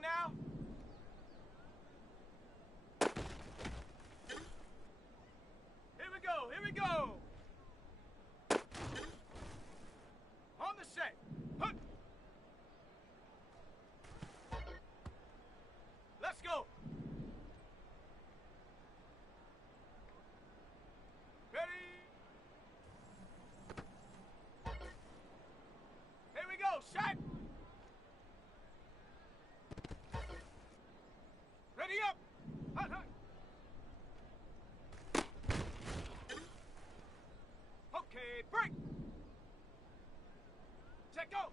on now. Here we go, here we go. On the set. Hup. Let's go. Ready? Here we go, shot. Ready up. Hut, hut. Okay, break. Check go.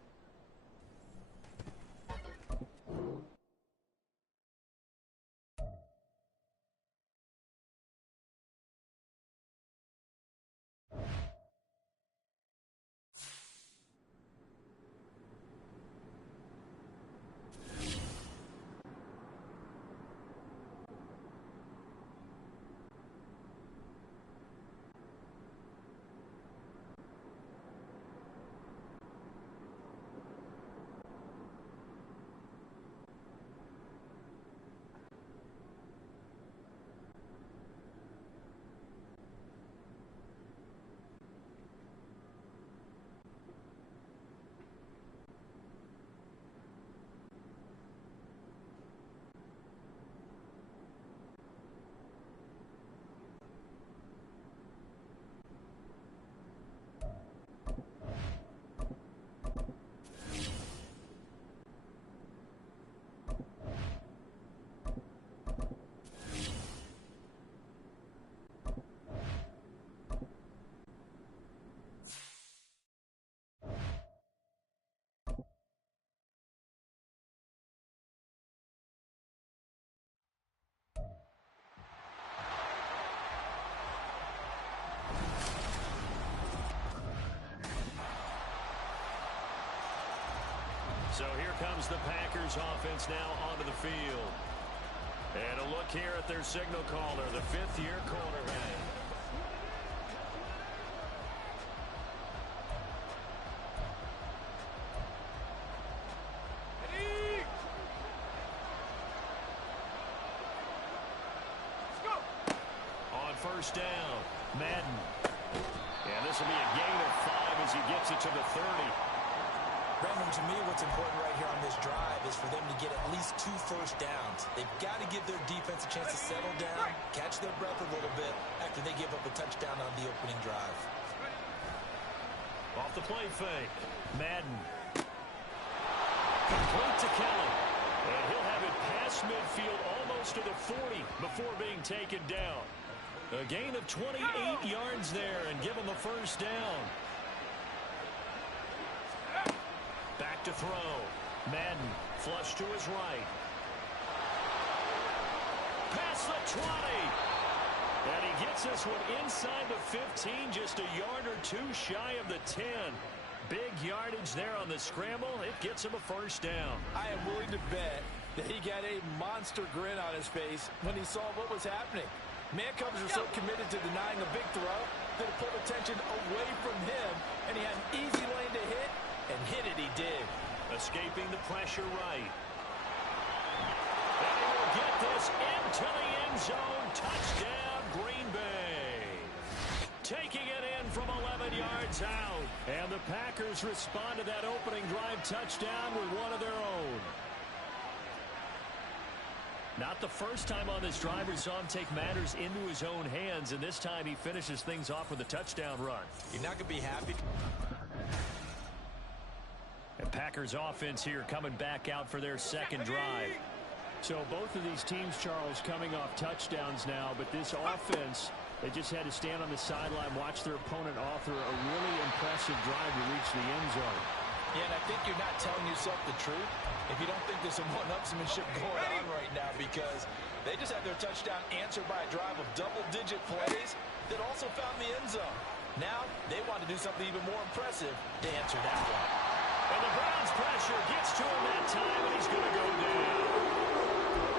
So here comes the Packers offense now onto the field. And a look here at their signal caller, the fifth-year quarterback. Ready? Let's go. On first down, Madden. And this will be a gain of 5 as he gets it to the 30. Brandon, to me, what's important right here on this drive is for them to get at least 2 first downs. They've got to give their defense a chance to settle down, catch their breath a little bit after they give up a touchdown on the opening drive. Off the play fake, Madden. Complete to Kelly. And he'll have it past midfield almost to the 40 before being taken down. A gain of 28 yards there and give him a first down. Back to throw. Madden flush to his right. Past the 20. And he gets this one inside the 15, just a yard or 2 shy of the 10. Big yardage there on the scramble. It gets him a first down. I am willing to bet that he got a monster grin on his face when he saw what was happening. Man covers are so committed to denying a big throw that it pulled attention away from him, and he had an easy lane to hit. And hit it he did. Escaping the pressure right. And he will get this into the end zone. Touchdown, Green Bay. Taking it in from 11 yards out. And the Packers respond to that opening drive touchdown with one of their own. Not the first time on this drive we saw him take matters into his own hands, and this time he finishes things off with a touchdown run. You're not going to be happy. And Packers offense here coming back out for their second drive. So both of these teams, Charles, coming off touchdowns now, but this offense, they just had to stand on the sideline, watch their opponent author a really impressive drive to reach the end zone. Yeah, and I think you're not telling yourself the truth if you don't think there's some one-upsmanship going on right now, because they just had their touchdown answered by a drive of double-digit plays that also found the end zone. Now they want to do something even more impressive to answer that one. And the Browns' pressure gets to him that time, and he's going to go down.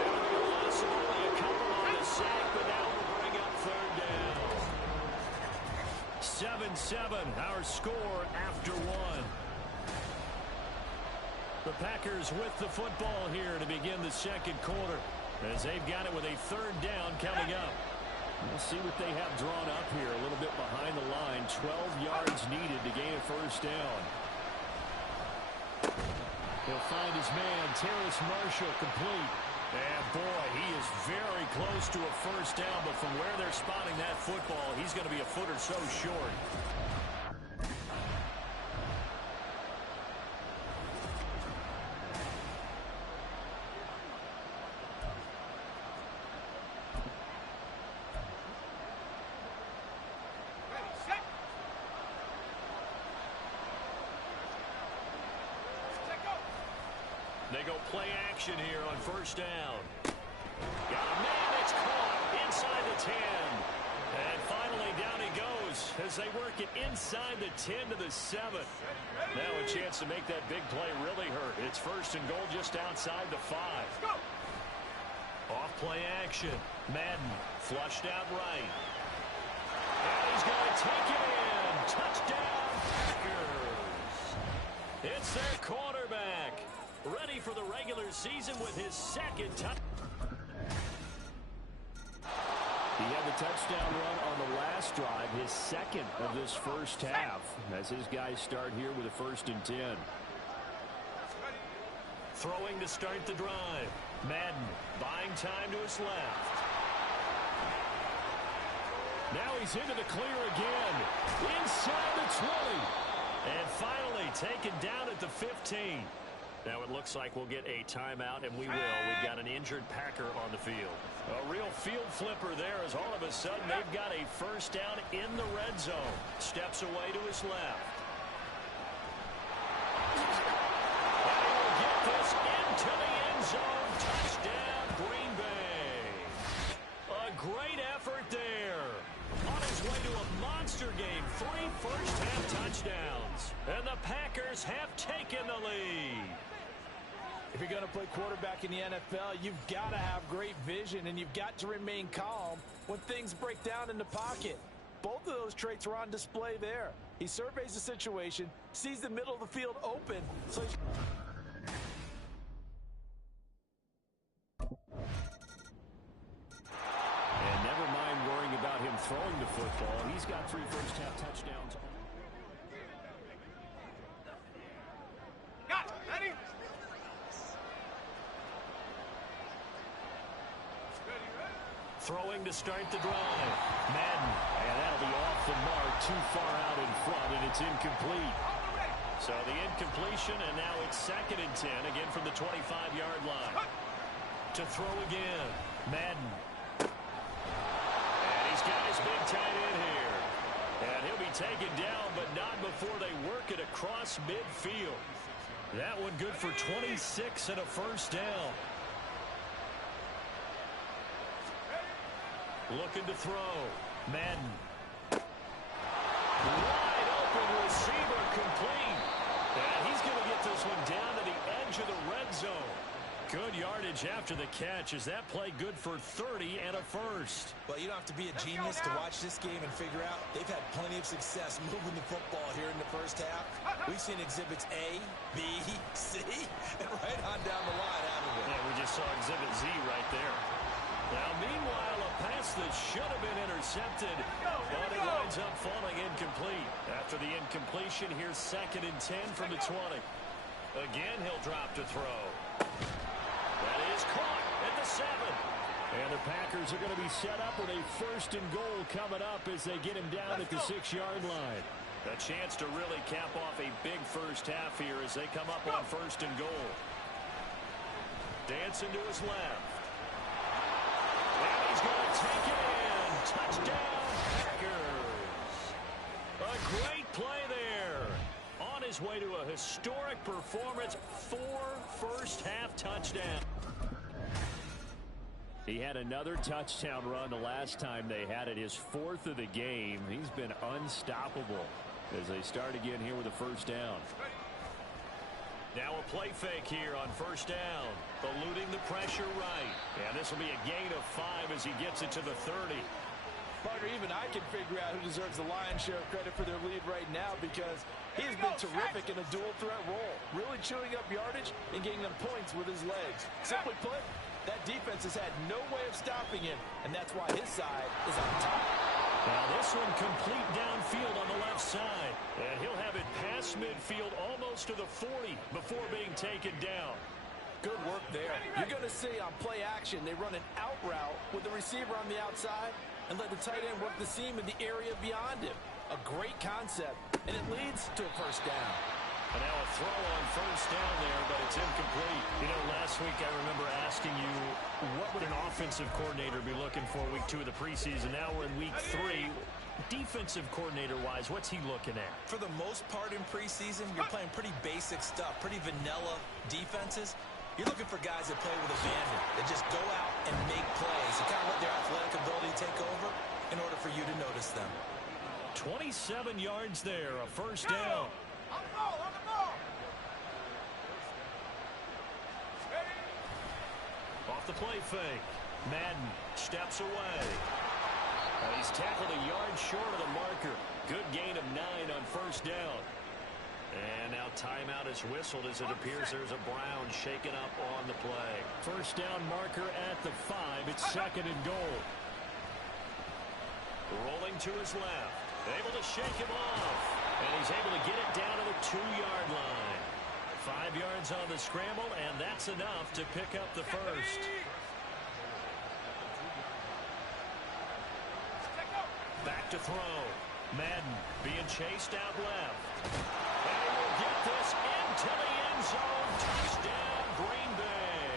That would be a loss of only a couple on the sack, but now we'll bring up third down. 7-7, our score after one. The Packers with the football here to begin the second quarter, as they've got it with a third down coming up. We'll see what they have drawn up here. A little bit behind the line. 12 yards needed to gain a first down. He'll find his man, Terrace Marshall, complete. And boy, he is very close to a first down, but from where they're spotting that football, he's going to be a foot or so short. They go play action here on first down. Got a man that's caught inside the 10. And finally down he goes as they work it inside the 10 to the 7. Now a chance to make that big play really hurt. It's first and goal just outside the 5. Off play action. Madden flushed out right. And he's going to take it in. Touchdown Packers. It's their quarterback, ready for the regular season with his second touchdown. He had the touchdown run on the last drive, his second of this first half, as his guys start here with a 1st and 10. Throwing to start the drive. Madden buying time to his left. Now he's into the clear again. Inside the 20. And finally taken down at the 15. Now it looks like we'll get a timeout, and we will. We've got an injured Packer on the field. A real field flipper there, as all of a sudden they've got a first down in the red zone. Steps away to his left. And he will get this into the end zone. Touchdown, Green Bay. A great effort there. On his way to a monster game. 3 first-half touchdowns. And the Packers have taken the lead. If you're going to play quarterback in the NFL, you've got to have great vision, and you've got to remain calm when things break down in the pocket. Both of those traits were on display there. He surveys the situation, sees the middle of the field open. So and never mind worrying about him throwing the football. He's got 3 first-half touchdowns. Got it. Ready? Throwing to start the drive. Madden, and that'll be off the mark, too far out in front, and it's incomplete. So the incompletion, and now it's 2nd and 10, again from the 25-yard line. To throw again. Madden. And he's got his big tight end here. And he'll be taken down, but not before they work it across midfield. That one good for 26 and a first down. Looking to throw. Madden. Wide open receiver, complete. And he's going to get this one down to the edge of the red zone. Good yardage after the catch. Is that play good for 30 and a first? Well, you don't have to be a genius to watch this game and figure out they've had plenty of success moving the football here in the first half. We've seen exhibits A, B, C, and right on down the line, haven't we? Yeah, we just saw exhibit Z right there. Now, meanwhile, a pass that should have been intercepted, but it winds up falling incomplete. After the incompletion, here's 2nd and 10 from the 20. Again, he'll drop to throw. That is caught at the 7. And the Packers are going to be set up with a 1st and goal coming up as they get him down at the 6-yard line. A chance to really cap off a big first half here as they come up on 1st and goal. Dancing to his left. And he's going to take it in. Touchdown, Packers. A great play there. On his way to a historic performance, 4 first-half touchdowns. He had another touchdown run the last time they had it, his 4th of the game. He's been unstoppable as they start again here with a first down. Now a play fake here on first down. Eluding the pressure right. And this will be a gain of 5 as he gets it to the 30. Partner, even I can figure out who deserves the lion's share of credit for their lead right now because he has been terrific in a dual threat role, really chewing up yardage and getting them points with his legs. Simply put, that defense has had no way of stopping him, and that's why his side is on top. Now this one complete downfield on the left side, and he'll have it past midfield almost to the 40 before being taken down. Good work there. You're going to see on play action, they run an out route with the receiver on the outside and let the tight end work the seam in the area beyond him. A great concept, and it leads to a first down. And now a throw on first down there, but it's incomplete. You know, last week I remember asking you, what would an offensive coordinator be looking for week 2 of the preseason? Now we're in week 3. Defensive coordinator-wise, what's he looking at? For the most part in preseason, you're playing pretty basic stuff, pretty vanilla defenses. You're looking for guys that play with abandon, that just go out and make plays, and kind of let their athletic ability take over in order for you to notice them. 27 yards there, a first down. On the ball, on the ball. Steady. Off the play fake. Madden steps away. He's tackled a yard short of the marker. Good gain of 9 on first down. And now timeout is whistled as it appears there's a Brown shaken up on the play. First down marker at the 5. It's second and goal. Rolling to his left. Able to shake him off. And he's able to get it down to the 2-yard line. 5 yards on the scramble, and that's enough to pick up the first. Back to throw. Madden being chased out left. And he will get this into the end zone. Touchdown, Green Bay.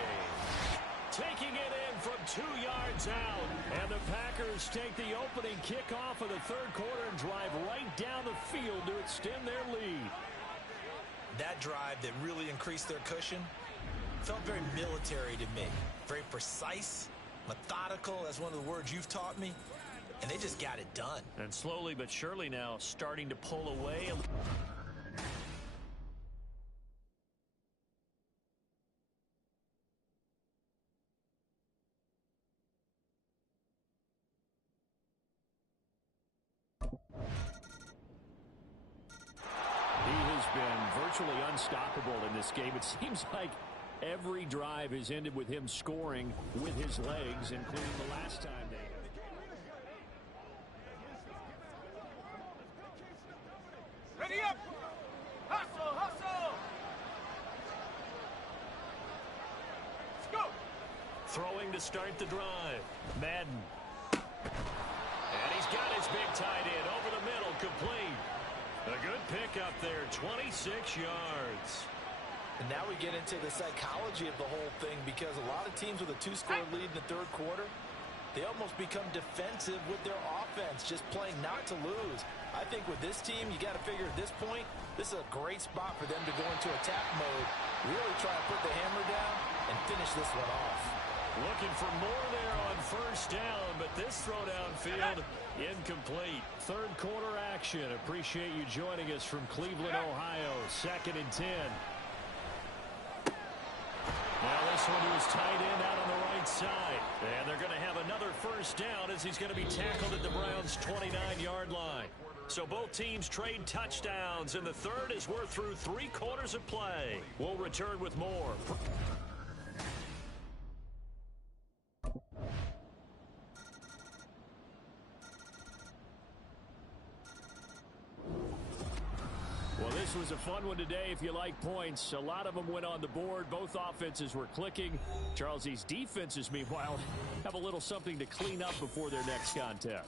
Taking it in from 2 yards out. And the Packers take the opening kickoff of the third quarter and drive right down the field to extend their lead. That drive that really increased their cushion felt very military to me. Very precise, methodical. That's one of the words you've taught me. And they just got it done. And slowly but surely now starting to pull away. He has been virtually unstoppable in this game. It seems like every drive has ended with him scoring with his legs, including the last time they... Ready up. Hustle, hustle. Let's go. Throwing to start the drive. Madden. And he's got his big tight end over the middle, complete. A good pickup there, 26 yards. And now we get into the psychology of the whole thing because a lot of teams with a 2-score lead in the third quarter, they almost become defensive with their offense, just playing not to lose. I think with this team, you got to figure at this point, this is a great spot for them to go into attack mode, really try to put the hammer down and finish this one off. Looking for more there on first down, but this throw downfield incomplete. Third quarter action. Appreciate you joining us from Cleveland, Ohio. 2nd and 10. Now this one to his tight end out on the right side. And they're going to have another first down as he's going to be tackled at the Browns' 29-yard line. So both teams trade touchdowns, and the third as we're through 3 quarters of play. We'll return with more. Well, this was a fun one today if you like points. A lot of them went on the board. Both offenses were clicking. Charles, these defenses, meanwhile, have a little something to clean up before their next contest.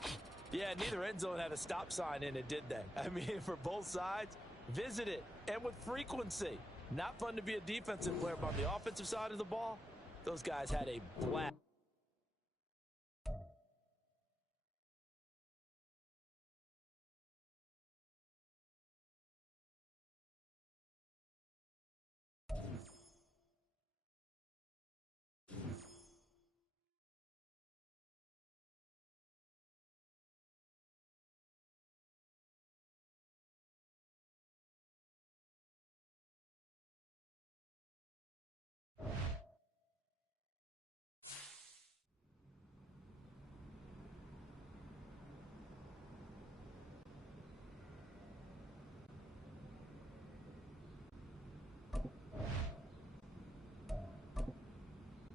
Yeah, neither end zone had a stop sign in it, did they? I mean, for both sides, visit it, and with frequency. Not fun to be a defensive player, but on the offensive side of the ball, those guys had a blast.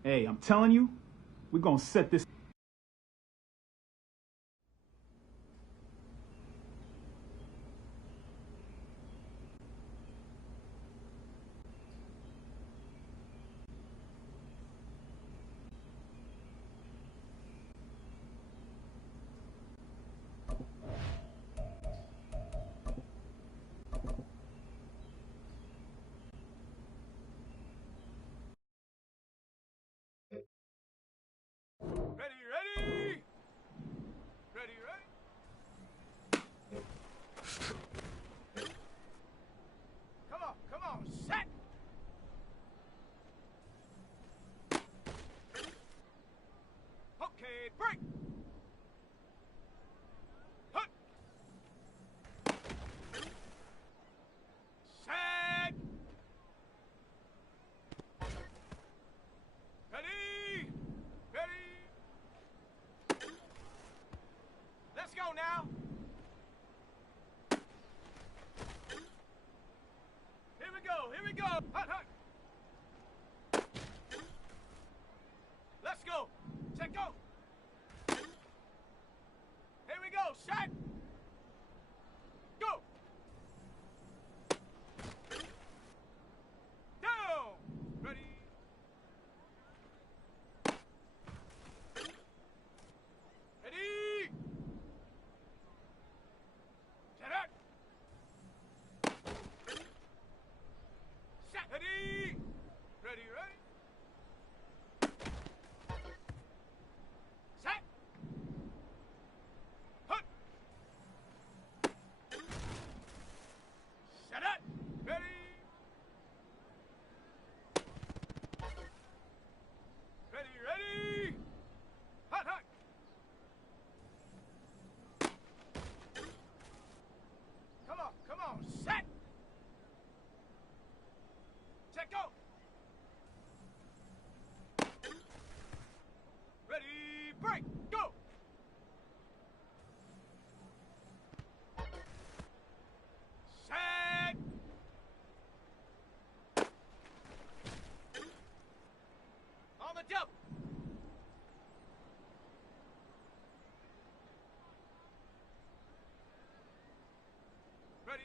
Hey, I'm telling you, we're going to set this. Ready, ready! Ready, ready! Come on, set! Okay, break! Hut! Set! Ready! Ready! Let's go now! Here we go, here we go! Hut, hut! Let's go! Set, go! Here we go, set! Go! Down! Ready? Ready? Set up! Set! Ready? Ready, ready? Set! Hut! Set up! Ready? Ready, ready? Hut, hut! Come on, set! Set, go! Ready, break, go! Set! On the double! Ready?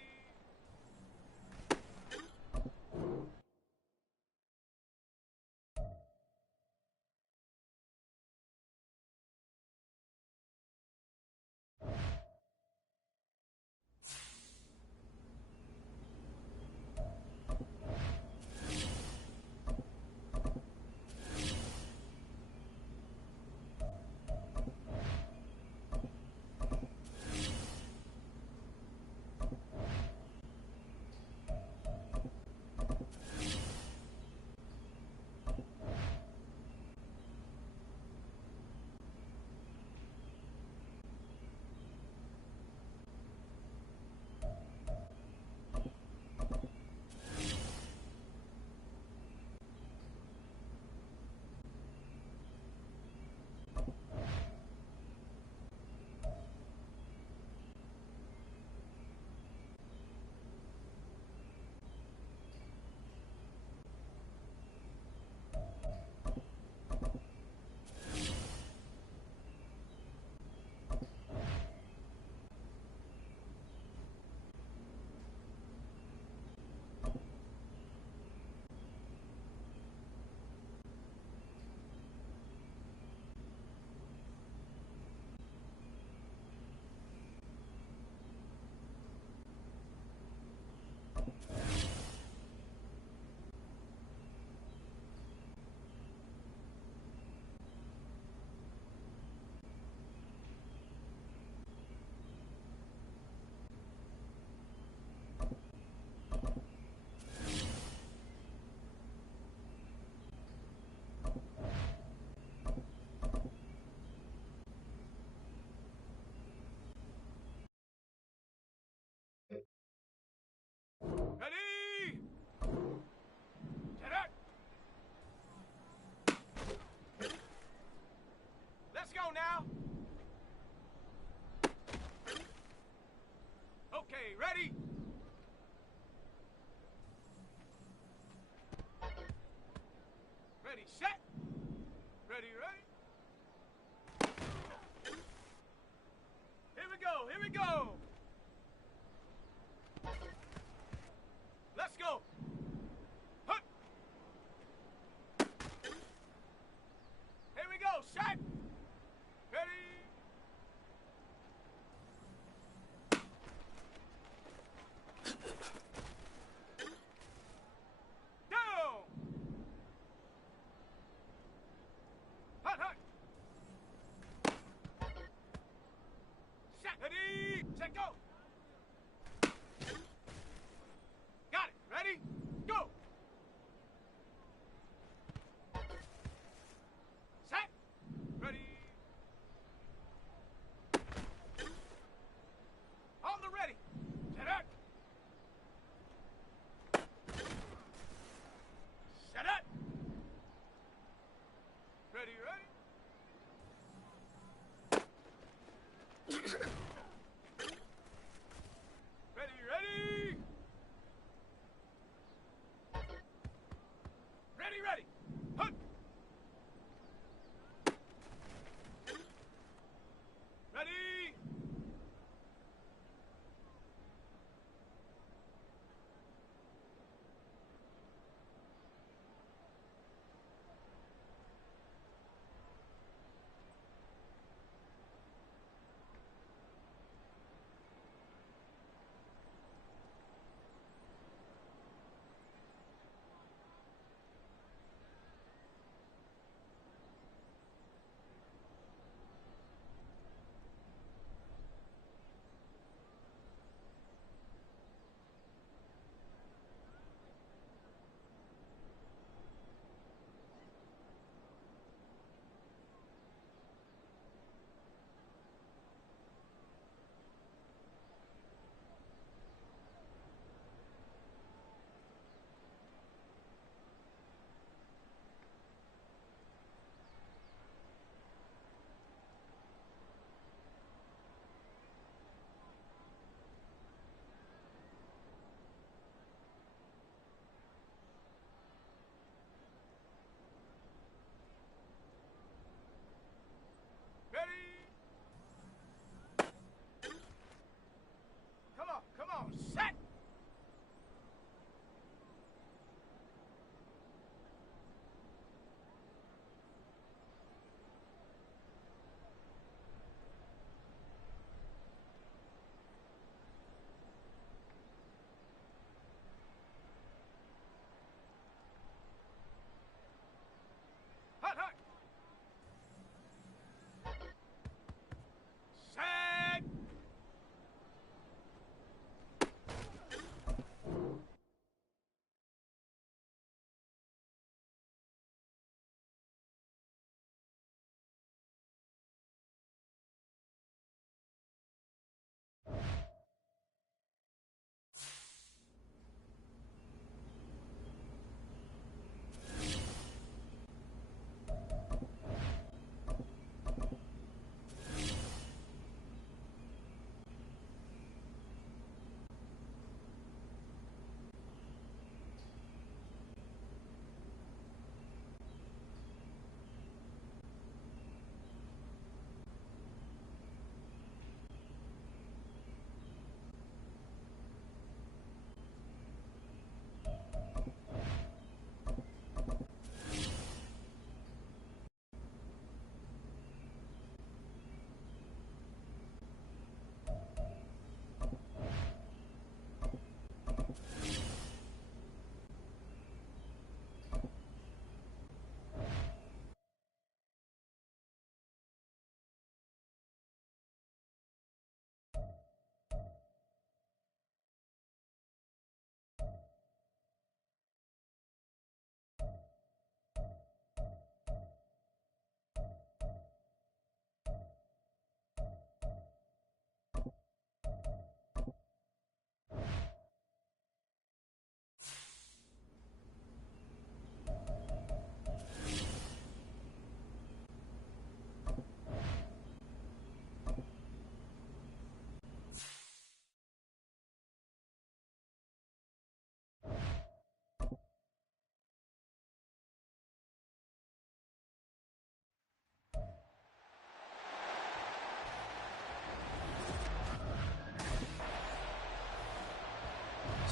Set, go. Got it. Ready? Go. Set. Ready. On the ready. Set up. Set up. Ready, ready. Ready, ready. Ready, ready. Hunt. Ready. Come on, set! Hot, hot! Set!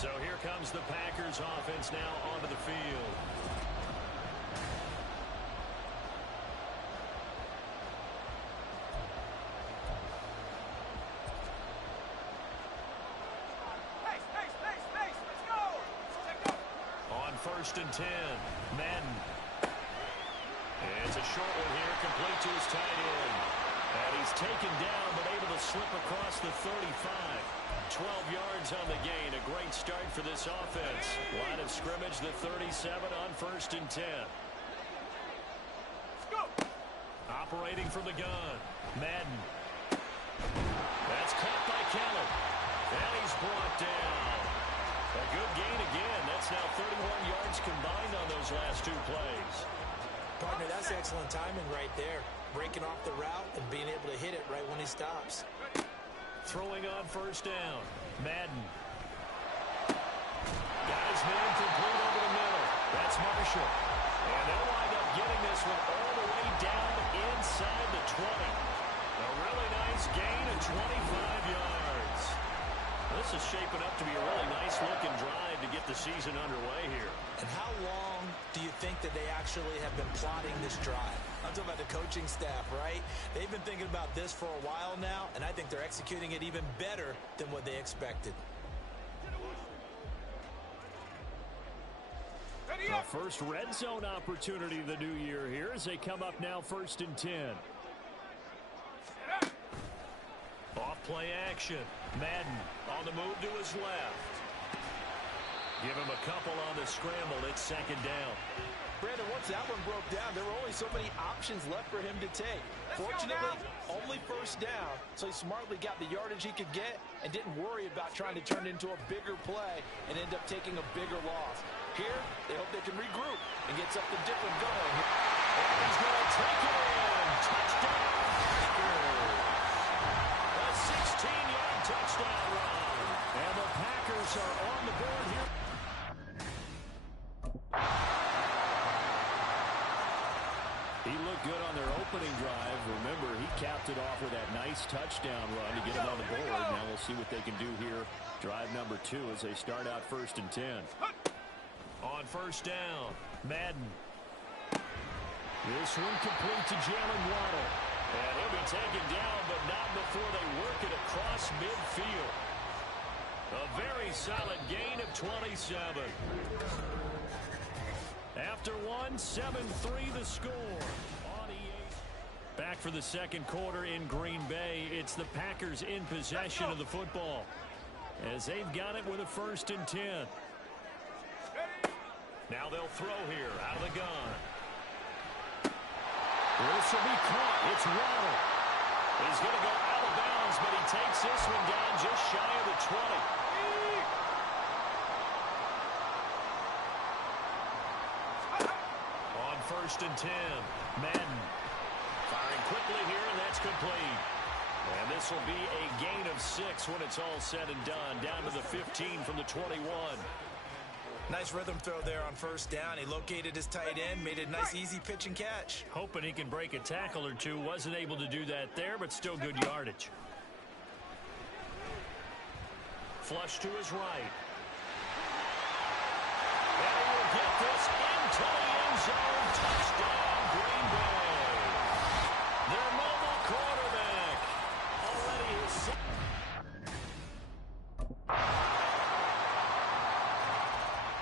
So here comes the Packers offense now onto the field. Pace, let's go! Let's go! On 1st and 10, Madden. It's a short one here, complete to his tight end. And he's taken down, but able to slip across the 35. 12 yards on the gain. A great start for this offense. Line of scrimmage, the 37 on 1st and 10. Let's go. Operating from the gun. Madden. That's caught by Kelly. And he's brought down. A good gain again. That's now 31 yards combined on those last 2 plays. Partner, that's excellent timing right there. Breaking off the route and being able to hit it right when he stops. Throwing on 1st down. Madden. Got his man complete over the middle. That's Marshall. And they'll wind up getting this one all the way down inside the 20. A really nice gain of 25 yards. This is shaping up to be a really nice-looking drive to get the season underway here. And how long do you think that they actually have been plotting this drive? I'm talking about the coaching staff, right? They've been thinking about this for a while now, and I think they're executing it even better than what they expected. The first red zone opportunity of the new year here as they come up now 1st and 10. Off play action. Madden on the move to his left. Give him a couple on the scramble. It's 2nd down. Brandon, once that one broke down, there were only so many options left for him to take. Fortunately, only 1st down, so he smartly got the yardage he could get and didn't worry about trying to turn it into a bigger play and end up taking a bigger loss. Here, they hope they can regroup and get something different going. And he's going to take it in. Touchdown. A 16-yard touchdown run. And the Packers are on the board here. He looked good on their opening drive. Remember, he capped it off with that nice touchdown run to get him on the board. Now we'll see what they can do here. Drive number 2 as they start out 1st and 10. On 1st down, Madden. This one complete to Jalen Waddle. And he'll be taken down, but not before they work it across midfield. A very solid gain of 27. After 7-3 the score. Back for the 2nd quarter in Green Bay. It's the Packers in possession of the football as they've got it with a 1st and 10. Now they'll throw here out of the gun. This will be caught. It's Waddle. He's going to go out of bounds, but he takes this one down just shy of the 20. On 1st and 10, Madden. Firing quickly here, and that's complete. And this will be a gain of 6 when it's all said and done. Down to the 15 from the 21. Nice rhythm throw there on 1st down. He located his tight end, made it a nice, easy pitch and catch. Hoping he can break a tackle or two. Wasn't able to do that there, but still good yardage. Flush to his right. And he will get this into the end zone. Touchdown, Green Bay. Their mobile quarterback. Already his...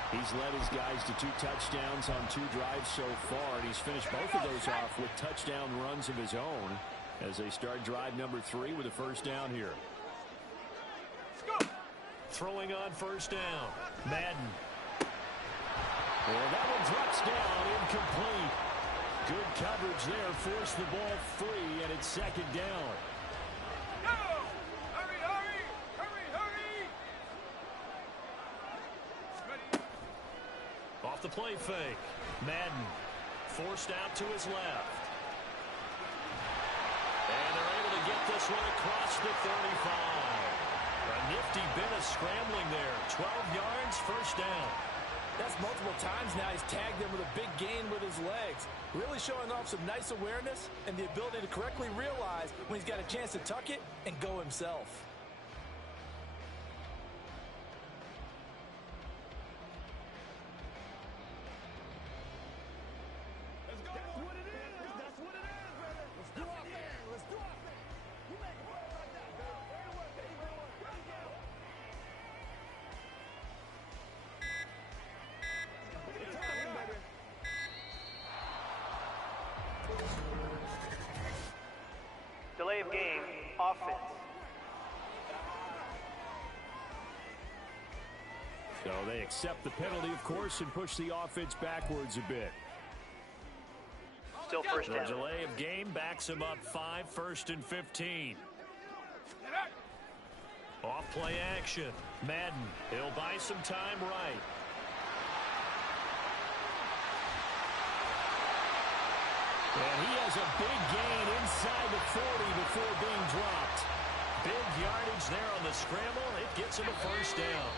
He's led his guys to 2 touchdowns on 2 drives so far, and he's finished both of those off with touchdown runs of his own as they start drive number 3 with a 1st down here. Throwing on 1st down. Madden. And that one drops down, incomplete. Good coverage there, forced the ball free, and it's 2nd down. Off the play fake. Madden forced out to his left. And they're able to get this one across the 35. A nifty bit of scrambling there. 12 yards, 1st down. That's multiple times now he's tagged them with a big gain with his legs. Really showing off some nice awareness and the ability to correctly realize when he's got a chance to tuck it and go himself. they accept the penalty, of course, and push the offense backwards a bit. Still first The down. delay of game backs him up 5, 1st and 15. Off play action. Madden, he'll buy some time right. And he has a big gain inside the 40 before being dropped. Big yardage there on the scramble. It gets him a first down.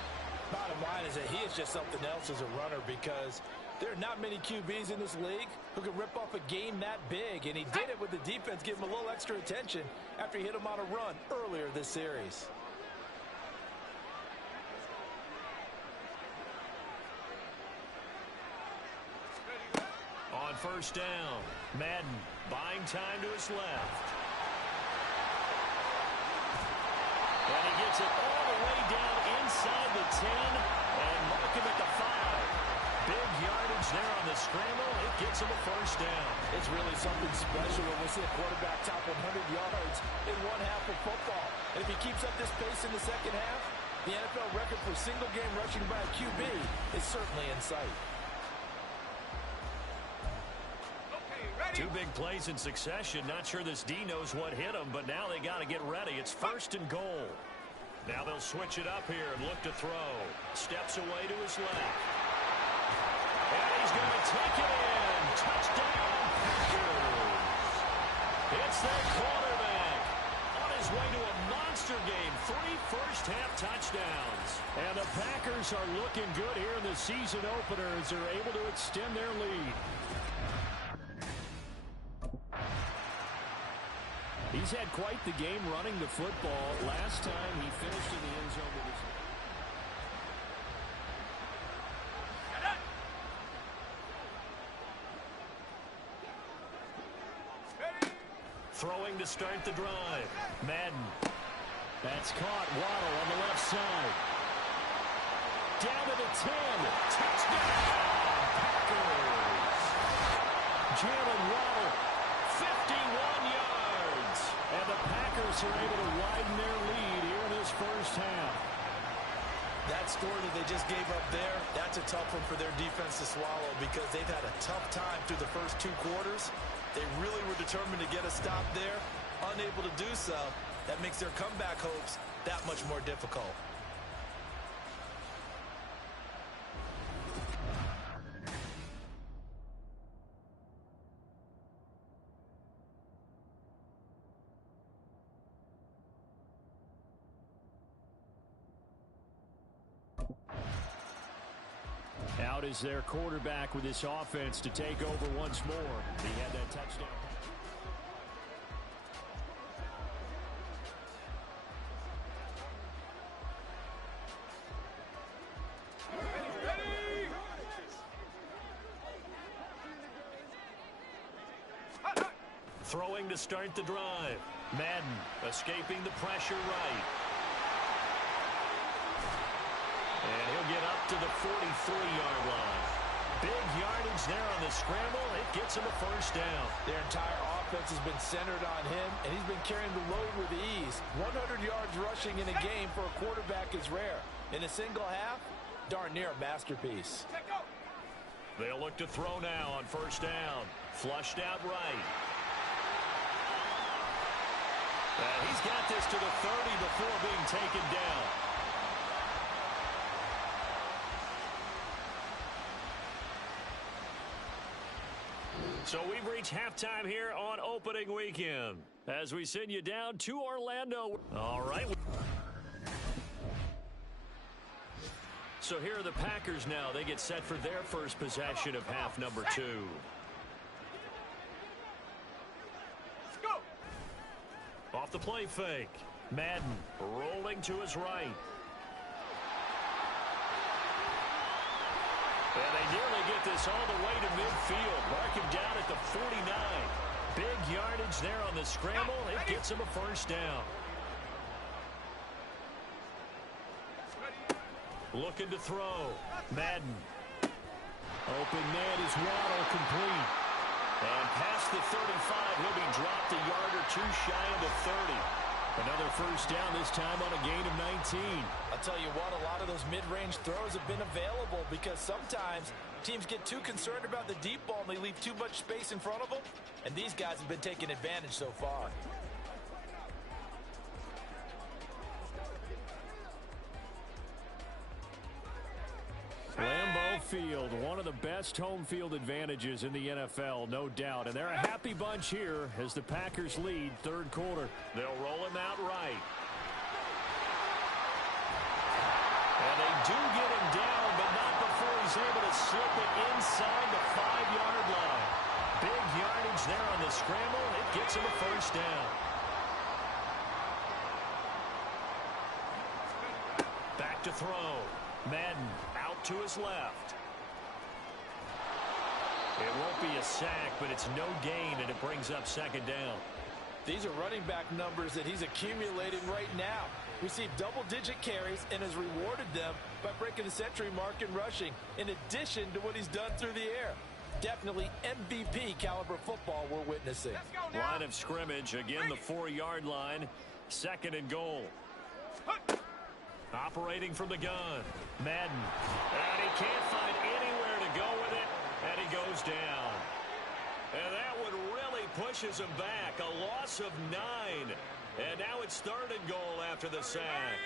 Bottom line is that he is just something else as a runner because there are not many QBs in this league who can rip off a game that big, and he did it with the defense giving him a little extra attention after he hit him on a run earlier this series. On first down, Madden buying time to his left. And he gets it all the way down inside the 10 and mark him at the 5. Big yardage there on the scramble. It gets him a first down. It's really something special when we see a quarterback top 100 yards in one half of football. And if he keeps up this pace in the second half, the NFL record for single-game rushing by a QB is certainly in sight. Two big plays in succession. Not sure this D knows what hit him, but now they got to get ready. It's 1st and goal. Now they'll switch it up here and look to throw. Steps away to his left. And he's going to take it in. Touchdown, Packers. It's their quarterback. On his way to a monster game. 3 first-half touchdowns. And the Packers are looking good here in the season opener as they're able to extend their lead. He's had quite the game running the football. Last time he finished in the end zone with his... Throwing to start the drive. Madden. That's caught. Waddle on the left side. Down to the 10. Touchdown! Packers! Jalen Waddle. 51 yards. And the Packers are able to widen their lead here in this first half. That score that they just gave up there, that's a tough one for their defense to swallow because they've had a tough time through the first 2 quarters. They really were determined to get a stop there, unable to do so. That makes their comeback hopes that much more difficult. Out is their quarterback with this offense to take over once more. He had that touchdown. Throwing to start the drive. Madden escaping the pressure right. And he'll get up to the 43-yard line. Big yardage there on the scramble. It gets him a first down. Their entire offense has been centered on him, and he's been carrying the load with ease. 100 yards rushing in a game for a quarterback is rare. In a single half, darn near a masterpiece. They'll look to throw now on first down. Flushed out right. He's got this to the 30 before being taken down. So we've reached halftime here on opening weekend as we send you down to Orlando. All right. So here are the Packers now. They get set for their first possession of half number 2. Off the play fake. Madden rolling to his right. And they nearly get this all the way to midfield. Mark him down at the 49. Big yardage there on the scramble. It gets him a first down. Looking to throw. Madden. Open man is Waddle, complete. And past the 35, he'll be dropped a yard or two shy of the 30. Another first down, this time on a gain of 19. I'll tell you what, a lot of those mid-range throws have been available because sometimes teams get too concerned about the deep ball and they leave too much space in front of them. And these guys have been taking advantage so far. Lambeau Field, one of the best home field advantages in the NFL, no doubt. And they're a happy bunch here as the Packers lead third quarter. They'll roll him out right. And they do get him down, but not before he's able to slip it inside the 5-yard line. Big yardage there on the scramble. It gets him a first down. Back to throw. Madden out to his left. It won't be a sack, but it's no gain, and it brings up second down. These are running back numbers that he's accumulating right now. Received double-digit carries and has rewarded them by breaking the century mark in rushing, in addition to what he's done through the air. Definitely MVP caliber football we're witnessing. Line of scrimmage, again the 4-yard line. Second and goal. Operating from the gun. Madden. And he can't find anywhere to go with it, and he goes down. And that one really pushes him back. A loss of 9. And now it's third and goal after the sack.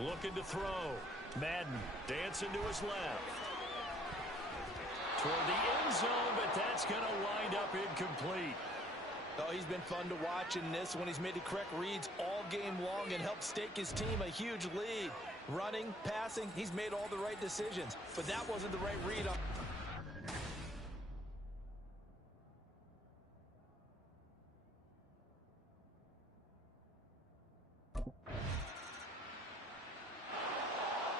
Looking to throw. Madden dancing to his left. Toward the end zone, but that's going to wind up incomplete. Oh, he's been fun to watch in this when he's made the correct reads all game long and helped stake his team a huge lead. Running, passing, he's made all the right decisions. But that wasn't the right read on.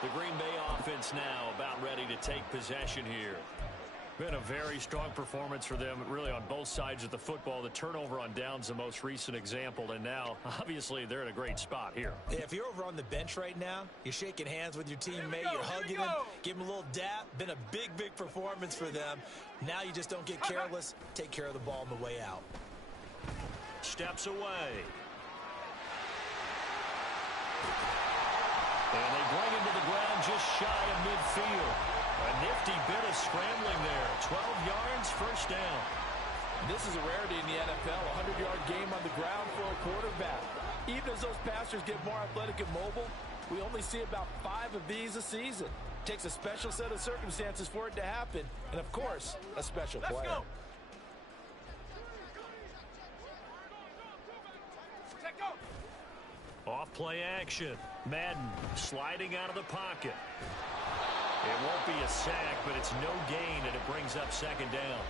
The Green Bay offense now about ready to take possession here. Been a very strong performance for them, really on both sides of the football. The turnover on downs, the most recent example, and now, obviously, they're in a great spot here. Yeah, if you're over on the bench right now, you're shaking hands with your teammate, you're hugging him, give him a little dap. Been a big, big performance for them. Now you just don't get careless. Take care of the ball on the way out. Steps away. And they bring him to the ground just shy of midfield. A nifty bit of scrambling there. 12 yards, first down. This is a rarity in the NFL, a 100-yard game on the ground for a quarterback. Even as those passers get more athletic and mobile, we only see about 5 of these a season. Takes a special set of circumstances for it to happen, and of course, a special player. Let's go. Off play action. Madden sliding out of the pocket. It won't be a sack, but it's no gain, and it brings up second down.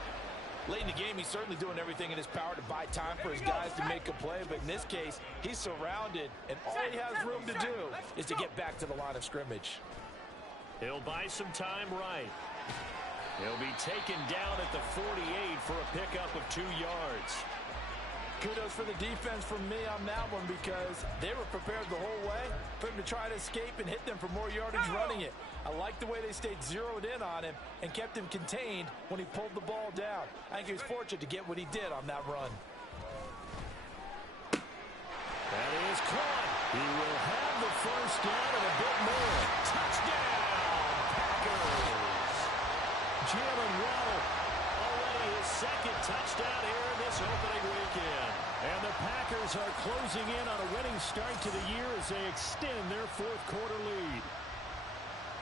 Late in the game, he's certainly doing everything in his power to buy time for his guys to make a play, but in this case, he's surrounded, and all he has room to do is to get back to the line of scrimmage. He'll buy some time right. He'll be taken down at the 48 for a pickup of 2 yards. Kudos for the defense from me on that one because they were prepared the whole way for him to try to escape and hit them for more yardage running it. I like the way they stayed zeroed in on him and kept him contained when he pulled the ball down. I think he was fortunate to get what he did on that run. That is caught. He will have the first down and a bit more. Touchdown, Packers. Jalen Waddle, already his second touchdown here in this opening weekend. And the Packers are closing in on a winning start to the year as they extend their fourth quarter lead.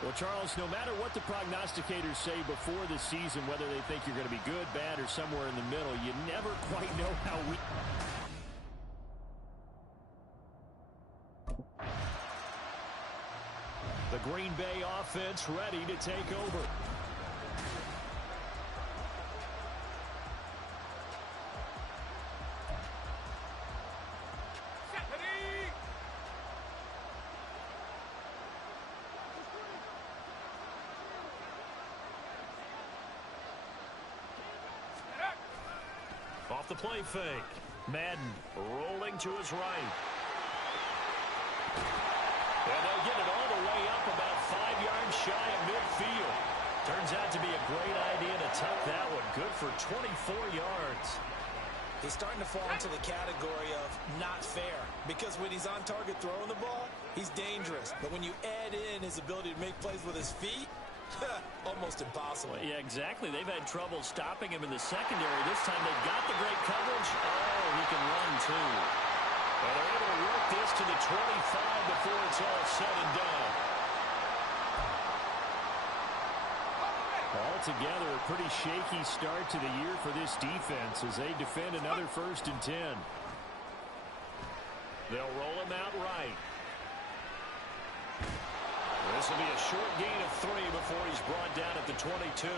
Well, Charles, no matter what the prognosticators say before the season, whether they think you're going to be good, bad, or somewhere in the middle, you never quite know how we... The Green Bay offense ready to take over. Off the play fake. Madden rolling to his right. And they'll get it all the way up about 5 yards shy of midfield. Turns out to be a great idea to tuck that one. good for 24 yards. He's starting to fall into the category of not fair, because when he's on target throwing the ball, he's dangerous. But when you add in his ability to make plays with his feet, almost impossible. Well, yeah, exactly. They've had trouble stopping him in the secondary. This time they've got the great coverage. Oh, he can run, too. And they're able to work this to the 25 before it's all said and done. Altogether, a pretty shaky start to the year for this defense as they defend another 1st and 10. They'll roll him out right. This will be a short gain of 3 before he's brought down at the 22.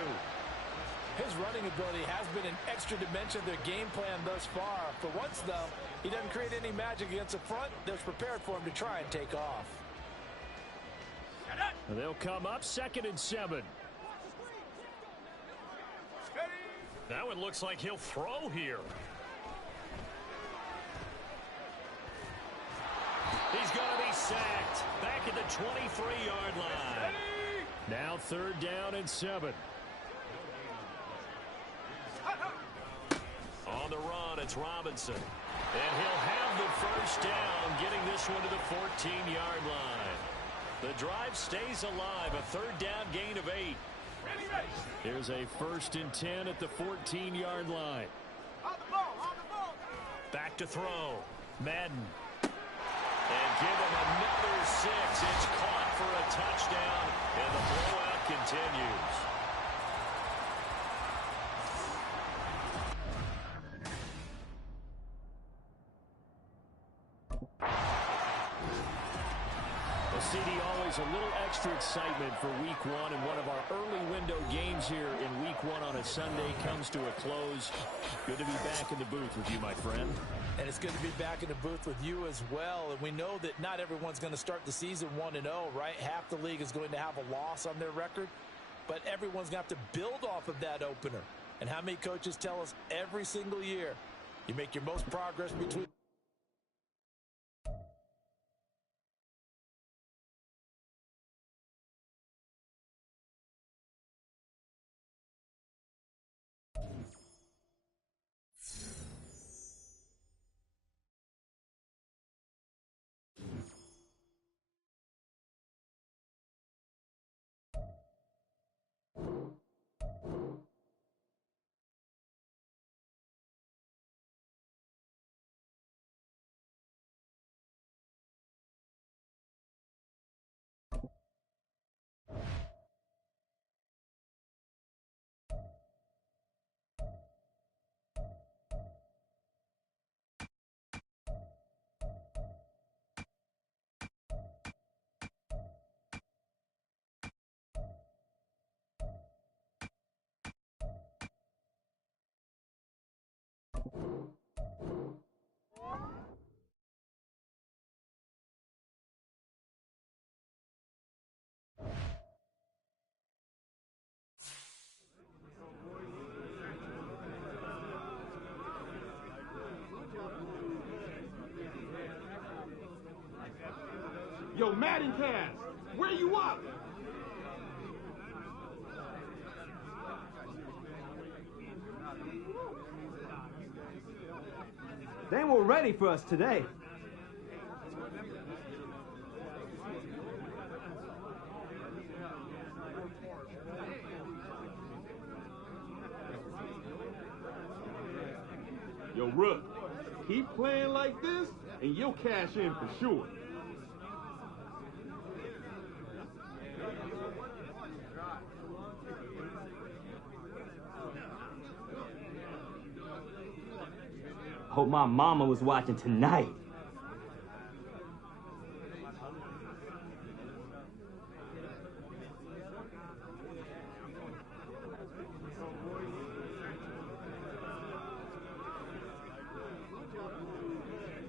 His running ability has been an extra dimension of their game plan thus far. For once, though, he doesn't create any magic against the front that's prepared for him to try and take off. They'll come up 2nd and 7. That one looks like he'll throw here. He's going to be sacked back at the 23-yard line. Now 3rd down and 7. On the run, it's Robinson. And he'll have the 1st down, getting this one to the 14-yard line. The drive stays alive, a 3rd down gain of 8. Here's a 1st and 10 at the 14-yard line. On the ball. Back to throw. Madden. And give him another 6. It's caught for a touchdown, and the blowout continues. CD, always a little extra excitement for Week 1, and one of our early window games here in Week 1 on a Sunday comes to a close. Good to be back in the booth with you, my friend. And it's good to be back in the booth with you as well. And we know that not everyone's going to start the season 1-0, right? Half the league is going to have a loss on their record, but everyone's going to have to build off of that opener. And how many coaches tell us every single year, you make your most progress between... Yo, Madden24, where you up? They were ready for us today. Yo, Rook, keep playing like this, and you'll cash in for sure. Hope my mama was watching tonight.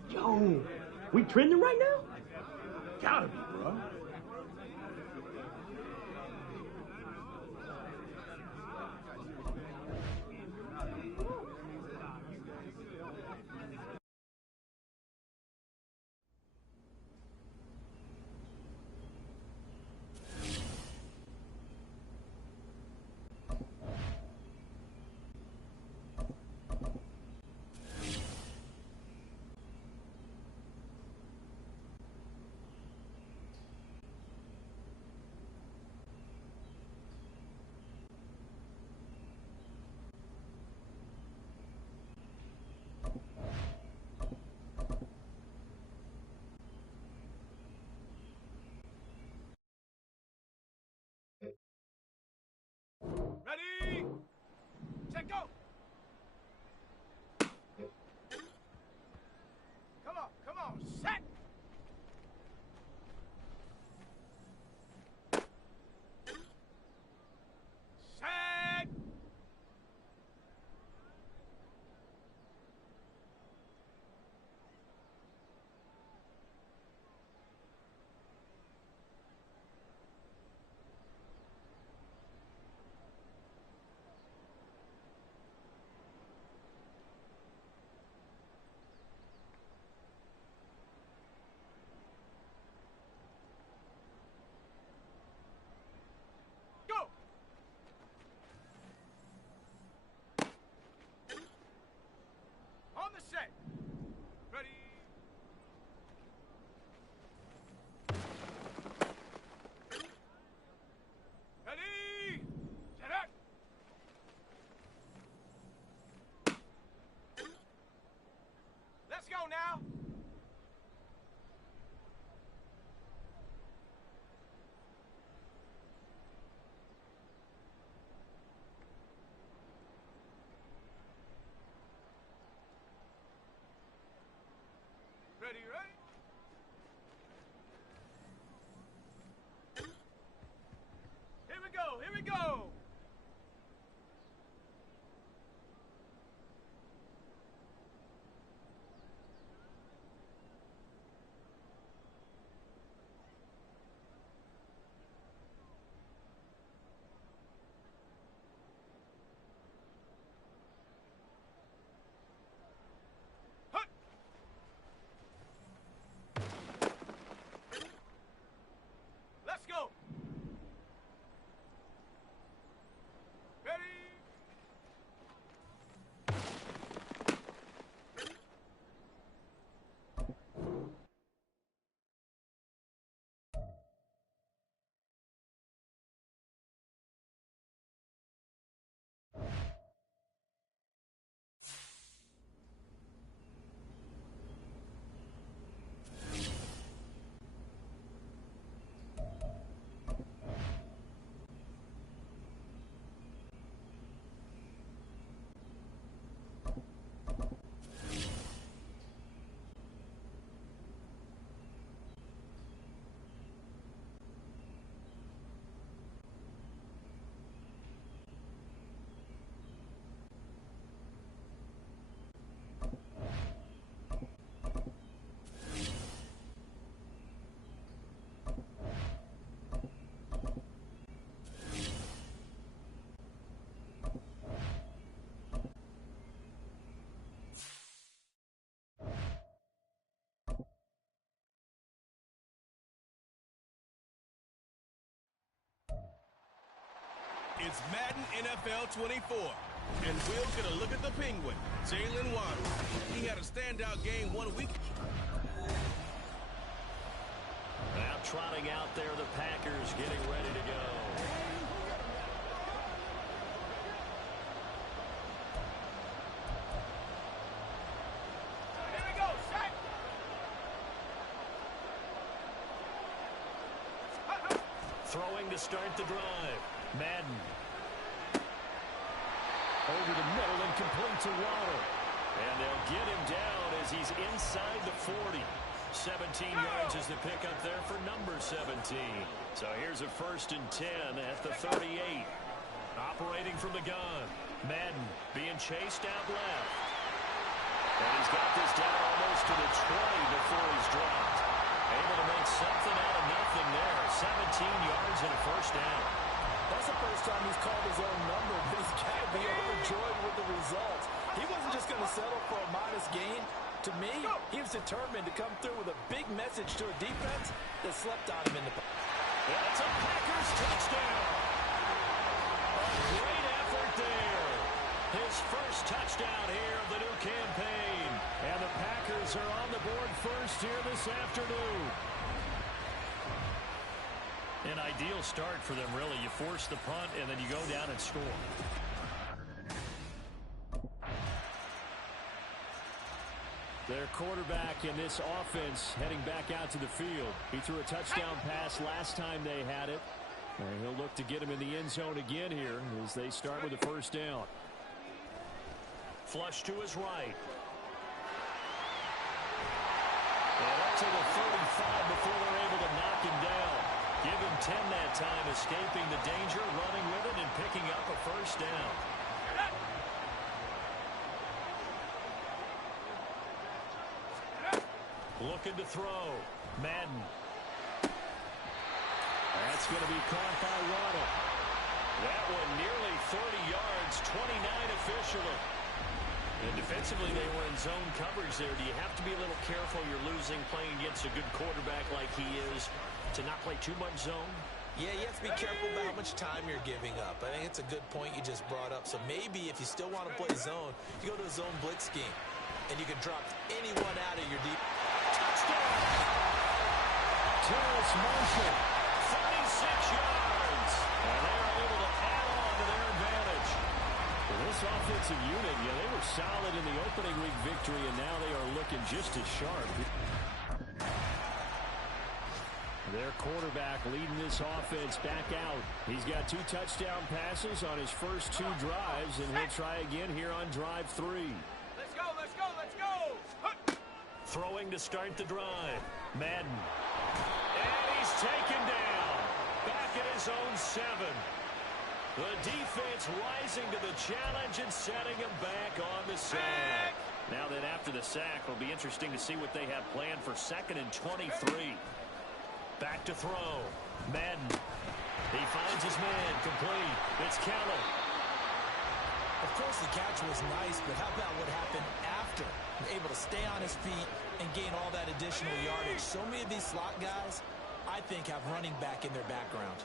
Yo, we trending right now? Gotta be, bro. It's Madden NFL 24. And we'll get a look at the Penguin, Jalen Waddle. He had a standout game 1 week. Now trotting out there, the Packers getting ready to go. Here we go, set. Throwing to start the drive. Madden. Over the middle and complete to Waddle. And they'll get him down as he's inside the 40. 17 yards is the pickup there for number 17. So here's a 1st and 10 at the 38. Operating from the gun. Madden being chased out left. And he's got this down almost to the 20 before he's dropped. Able to make something out of nothing there. 17 yards and a 1st down. That's the first time he's called his own number, but he's got to be overjoyed with the results. He wasn't just going to settle for a modest gain. To me, he was determined to come through with a big message to a defense that slept on him in the... That's a Packers touchdown. A great effort there. His first touchdown here of the new campaign. And the Packers are on the board first here this afternoon. An ideal start for them, really. You force the punt, and then you go down and score. Their quarterback in this offense heading back out to the field. He threw a touchdown pass last time they had it. And he'll look to get him in the end zone again here as they start with a 1st down. Flush to his right. And up to the 35 before they're able to knock him down. Give him 10 that time, escaping the danger, running with it, and picking up a 1st down. Looking to throw. Madden. That's going to be caught by Waddle. That one nearly 30 yards, 29 officially. And defensively, they were in zone coverage there. Do you have to be a little careful? You're losing playing against a good quarterback like he is to not play too much zone? Yeah, you have to be careful about how much time you're giving up. I think it's a good point you just brought up. So maybe if you still want to play zone, you go to a zone blitz scheme, and you can drop anyone out of your deep. Touchdown! Terrace Marshall, 36 yards. And they're able to add on to their advantage. Well, this offensive unit, they were solid in the opening week victory, and now they are looking just as sharp. Their quarterback leading this offense back out. He's got 2 touchdown passes on his first 2 drives, and he'll try again here on drive 3. Let's go, let's go, let's go. Throwing to start the drive. Madden. And he's taken down. Back at his own 7. The defense rising to the challenge and setting him back on the sack. Now that after the sack, it'll be interesting to see what they have planned for 2nd and 23. Back to throw. Madden. He finds his man. Complete. It's Keller. Of course, the catch was nice, but how about what happened after? Able to stay on his feet and gain all that additional yardage. So many of these slot guys, I think, have running back in their background.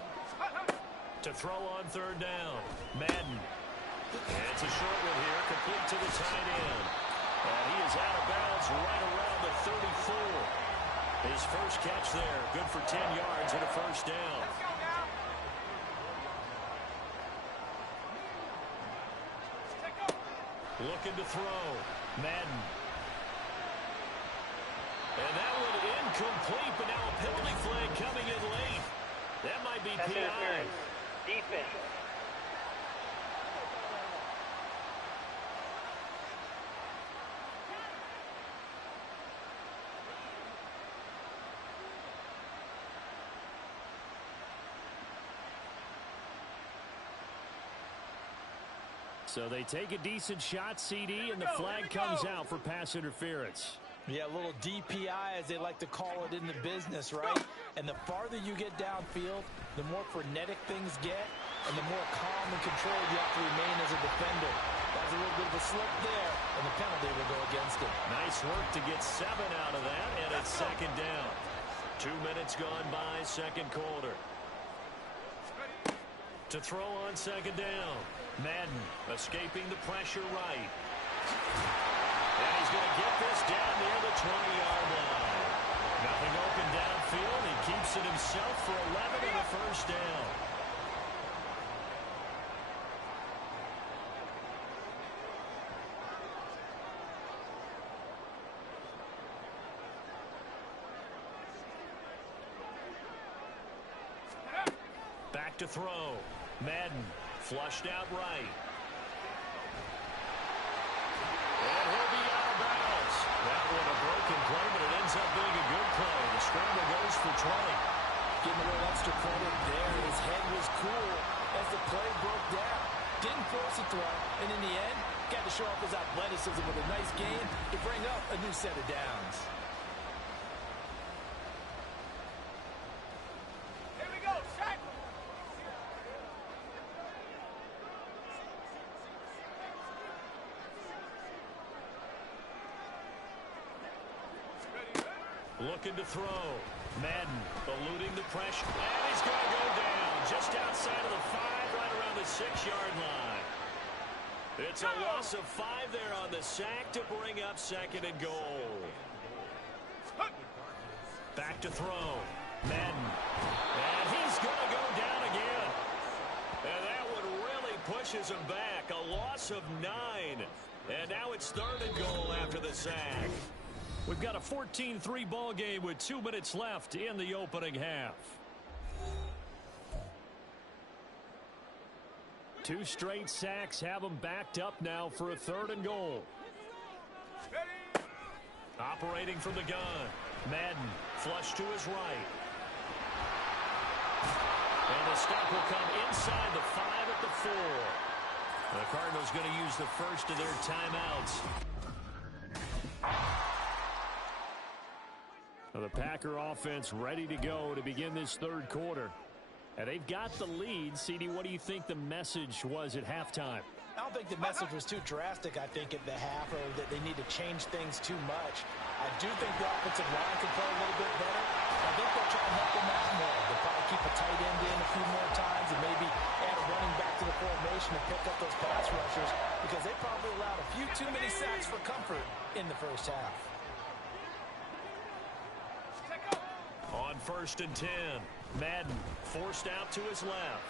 To throw on 3rd down. Madden. And it's a short one here. Complete to the tight end. And he is out of bounds right around the 34. His first catch there, good for 10 yards and a 1st down. Let's go now. Looking to throw. Madden. And that one incomplete, but now a penalty flag coming in late. That might be PI. Defense. So they take a decent shot, CD, and the flag comes out for pass interference. Yeah, a little DPI, as they like to call it in the business, right? And the farther you get downfield, the more frenetic things get, and the more calm and controlled you have to remain as a defender. That's a little bit of a slip there, and the penalty will go against him. Nice work to get 7 out of that, and it's 2nd down. 2 minutes gone by, 2nd quarter. To To throw on second down. Madden escaping the pressure right. And he's going to get this down near the 20-yard line. Nothing open downfield. He keeps it himself for 11 and a first down. Back to throw. Madden flushed out right. And he'll be out of bounds. That one a broken play, but it ends up being a good play. The scramble goes for 20. Give him a little extra credit there. His head was cool as the play broke down. Didn't force a throw, and in the end, got to show off his athleticism with a nice gain to bring up a new set of downs. Looking to throw. Madden eluding the pressure. And he's going to go down just outside of the 5, right around the 6-yard line. It's a loss of 5 there on the sack to bring up second and goal. Back to throw. Madden. And he's going to go down again. And that one really pushes him back. A loss of 9. And now it's third and goal after the sack. We've got a 14-3 ball game with 2 minutes left in the opening half. 2 straight sacks have them backed up now for a third and goal. Operating from the gun. Madden flush to his right. And the stop will come inside the 5 at the 4. The Cardinals going to use the first of their timeouts. The Packer offense ready to go to begin this third quarter. And they've got the lead. CD, what do you think the message was at halftime? I don't think the message was too drastic, I think, at the half, or that they need to change things too much. I do think the offensive line can play a little bit better. I think they'll try and help them out more. They'll probably keep a tight end in a few more times and maybe add a running back to the formation and pick up those pass rushers, because they probably allowed a few too many sacks for comfort in the first half. On 1st and 10, Madden forced out to his left.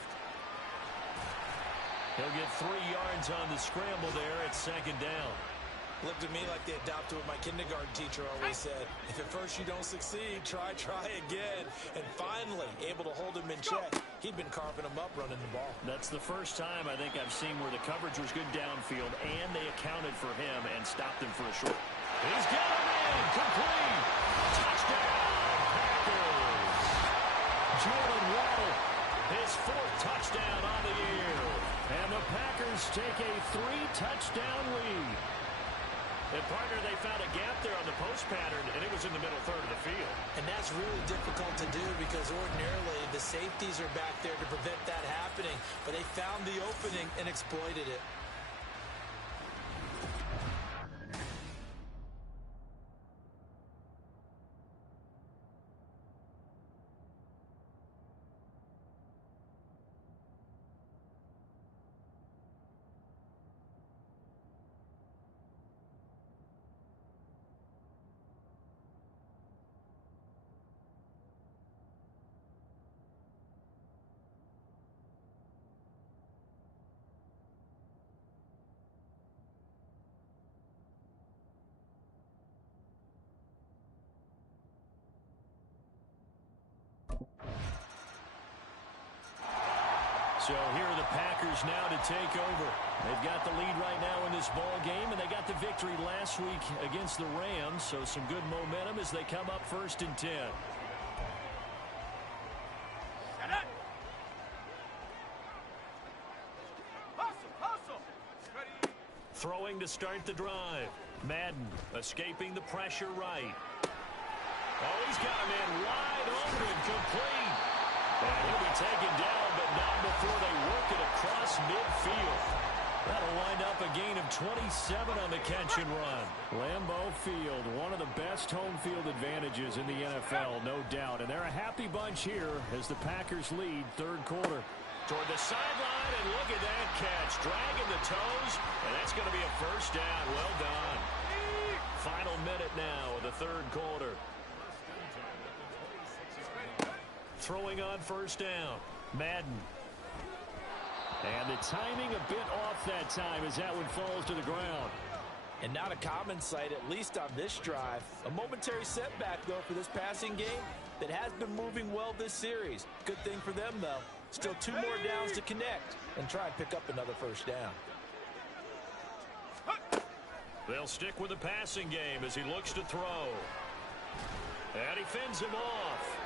He'll get 3 yards on the scramble there at second down. Looked to me like they adopted what my kindergarten teacher always said. If at first you don't succeed, try again. And finally, able to hold him in check. He'd been carving him up running the ball. That's the first time I think I've seen where the coverage was good downfield, and they accounted for him and stopped him for a short. He's got him in. Complete. Touchdown, Packers. Jalen Waddle, his 4th touchdown on the year. And the Packers take a 3-touchdown lead. And, partner, they found a gap there on the post pattern, and it was in the middle third of the field. And that's really difficult to do because ordinarily the safeties are back there to prevent that happening. But they found the opening and exploited it. So here are the Packers now to take over. They've got the lead right now in this ball game, and they got the victory last week against the Rams, so some good momentum as they come up 1st and 10. Throwing to start the drive. Madden escaping the pressure right. Oh, he's got him in wide open, complete. And he'll be taken down, but not before they work it across midfield. That'll wind up a gain of 27 on the catch and run. Lambeau Field, one of the best home field advantages in the NFL, no doubt. And they're a happy bunch here as the Packers lead third quarter. Toward the sideline, and look at that catch. Dragging the toes, and that's going to be a first down. Well done. Final minute now of the third quarter. Throwing on first down. Madden. And the timing a bit off that time as that one falls to the ground. And not a common sight, at least on this drive. A momentary setback, though, for this passing game that has been moving well this series. Good thing for them, though. Still 2 more downs to connect and try and pick up another first down. They'll stick with the passing game as he looks to throw. And he fends him off.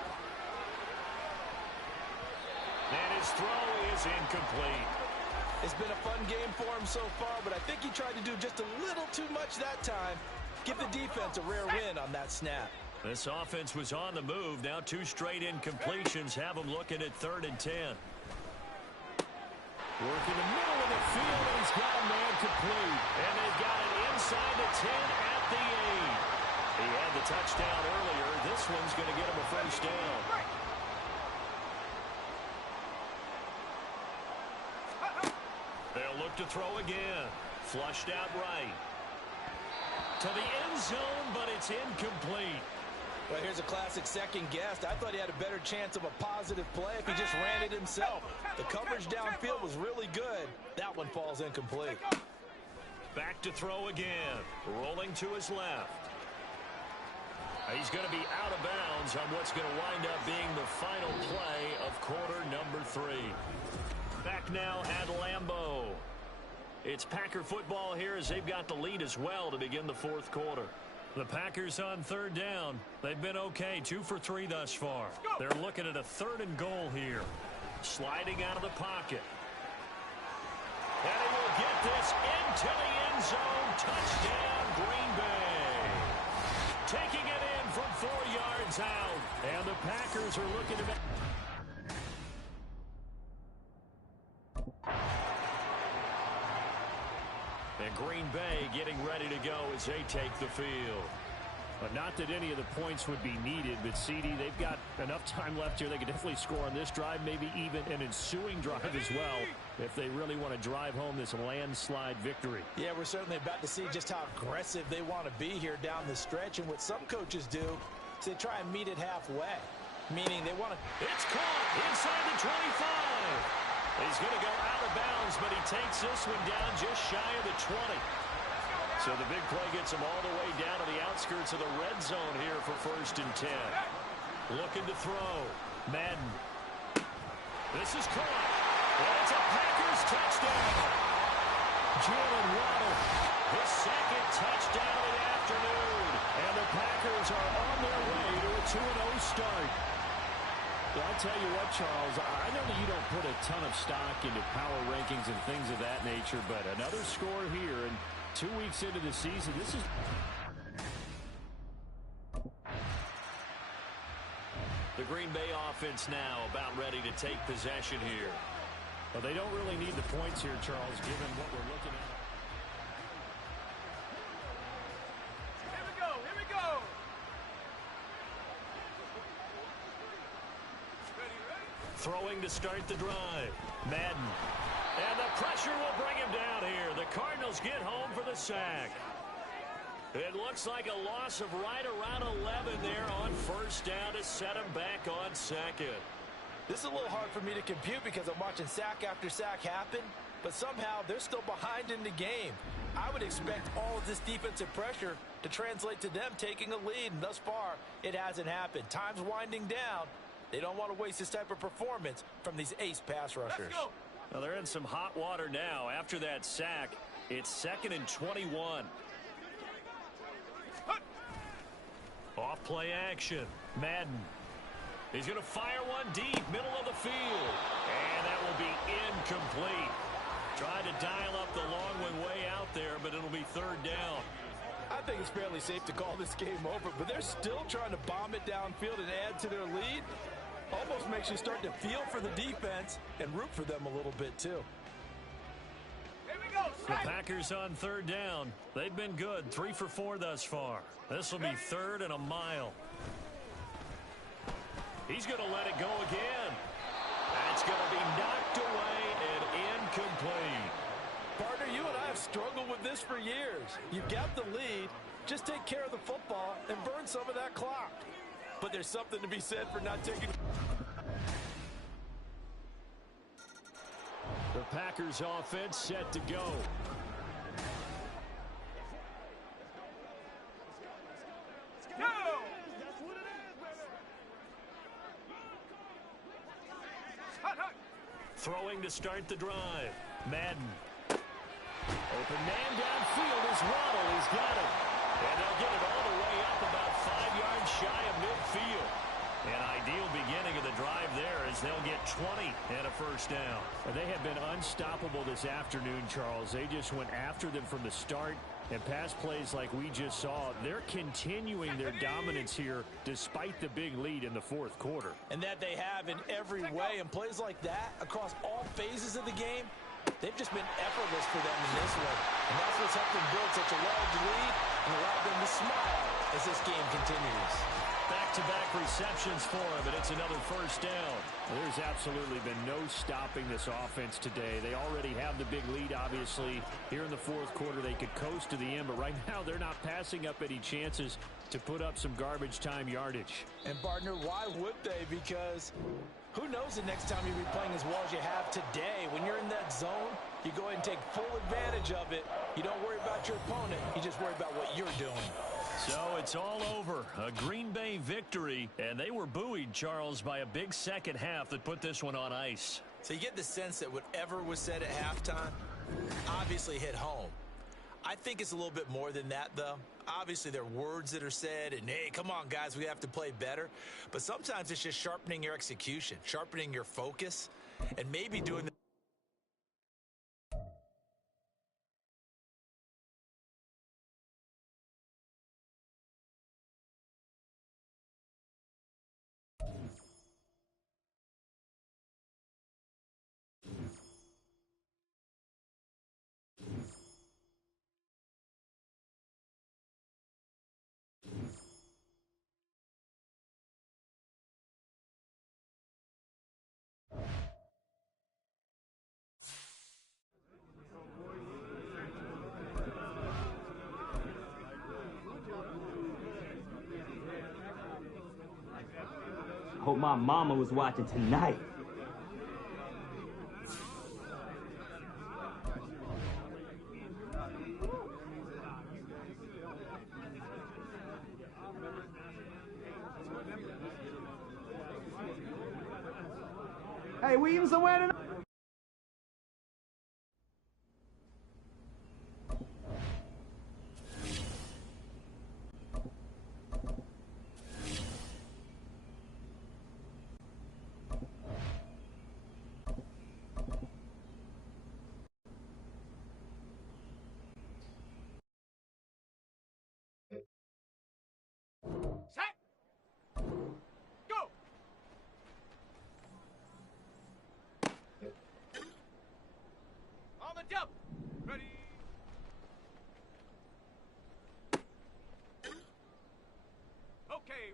And his throw is incomplete. It's been a fun game for him so far, but I think he tried to do just a little too much that time. Give the defense a rare win on that snap. This offense was on the move. Now 2 straight incompletions have them looking at 3rd and 10. Working the middle of the field, and he's got a man complete. And they've got it inside the 10 at the 8. He had the touchdown earlier. This one's going to get him a first down. They'll look to throw again. Flushed out right. To the end zone, but it's incomplete. Well, here's a classic second guess. I thought he had a better chance of a positive play if he just ran it himself. The coverage downfield was really good. That one falls incomplete. Back to throw again. Rolling to his left. He's going to be out of bounds on what's going to wind up being the final play of quarter number 3. Back now at Lambeau. It's Packer football here as they've got the lead as well to begin the 4th quarter. The Packers on 3rd down. They've been okay, 2 for 3 thus far. They're looking at a 3rd and goal here. Sliding out of the pocket. And he will get this into the end zone. Touchdown, Green Bay. Taking it in from 4 yards out. And the Packers are looking to... And Green Bay getting ready to go as they take the field. But not that any of the points would be needed, but CD, they've got enough time left here. They could definitely score on this drive, maybe even an ensuing drive as well, if they really want to drive home this landslide victory. Yeah, we're certainly about to see just how aggressive they want to be here down the stretch. And what some coaches do is they try and meet it halfway, meaning they want to... It's caught inside the 25. He's going to go out of bounds, but he takes this one down just shy of the 20. So the big play gets him all the way down to the outskirts of the red zone here for 1st and 10. Looking to throw. Madden. This is caught. And it's a Packers touchdown. Jalen Waddle, his 2nd touchdown of the afternoon. And the Packers are on their way to a 2-0 start. Well, I'll tell you what, Charles, I know that you don't put a ton of stock into power rankings and things of that nature, but another score here, and 2 weeks into the season, this is... The Green Bay offense now about ready to take possession here. Well, they don't really need the points here, Charles, given what we're looking at. Throwing to start the drive. Madden. And the pressure will bring him down here. The Cardinals get home for the sack. It looks like a loss of right around 11 there on 1st down to set him back on 2nd. This is a little hard for me to compute because I'm watching sack after sack happen, but somehow they're still behind in the game. I would expect all of this defensive pressure to translate to them taking a lead, and thus far, it hasn't happened. Time's winding down. They don't want to waste this type of performance from these ace pass rushers. Well, they're in some hot water now. After that sack, it's 2nd and 21. Off play action. Madden. He's going to fire one deep, middle of the field. And that will be incomplete. Trying to dial up the long one way out there, but it'll be 3rd down. I think it's fairly safe to call this game over, but they're still trying to bomb it downfield and add to their lead. Almost makes you start to feel for the defense and root for them a little bit, too. The Packers on 3rd down. They've been good, 3 for 4 thus far. This will be 3rd and a mile. He's going to let it go again. That's going to be knocked away. You've got the lead. Just take care of the football and burn some of that clock. But there's something to be said for not taking... The Packers offense set to go. Throwing to start the drive. Madden. Open man downfield is Waddle. He's got it. And they'll get it all the way up about 5 yards shy of midfield. An ideal beginning of the drive there as they'll get 20 and a first down. They have been unstoppable this afternoon, Charles. They just went after them from the start. And pass plays like we just saw, they're continuing their dominance here despite the big lead in the fourth quarter. And that they have in every way. And plays like that across all phases of the game, they've just been effortless for them in this one. And that's what's helped them build such a large lead and allowed them to smile as this game continues. Back-to-back receptions for him, and it's another first down. There's absolutely been no stopping this offense today. They already have the big lead, obviously. Here in the fourth quarter, they could coast to the end, but right now they're not passing up any chances to put up some garbage time yardage. And, partner, why would they? Because who knows the next time you'll be playing as well as you have today. When you're in that zone, you go ahead and take full advantage of it. You don't worry about your opponent. You just worry about what you're doing. So it's all over. A Green Bay victory, and they were buoyed, Charles, by a big second half that put this one on ice. So you get the sense that whatever was said at halftime obviously hit home. I think it's a little bit more than that, though. Obviously, there are words that are said, and, hey, come on, guys, we have to play better. But sometimes it's just sharpening your execution, sharpening your focus, and maybe doing the Hope my mama was watching tonight. Hey, we even somewhere tonight?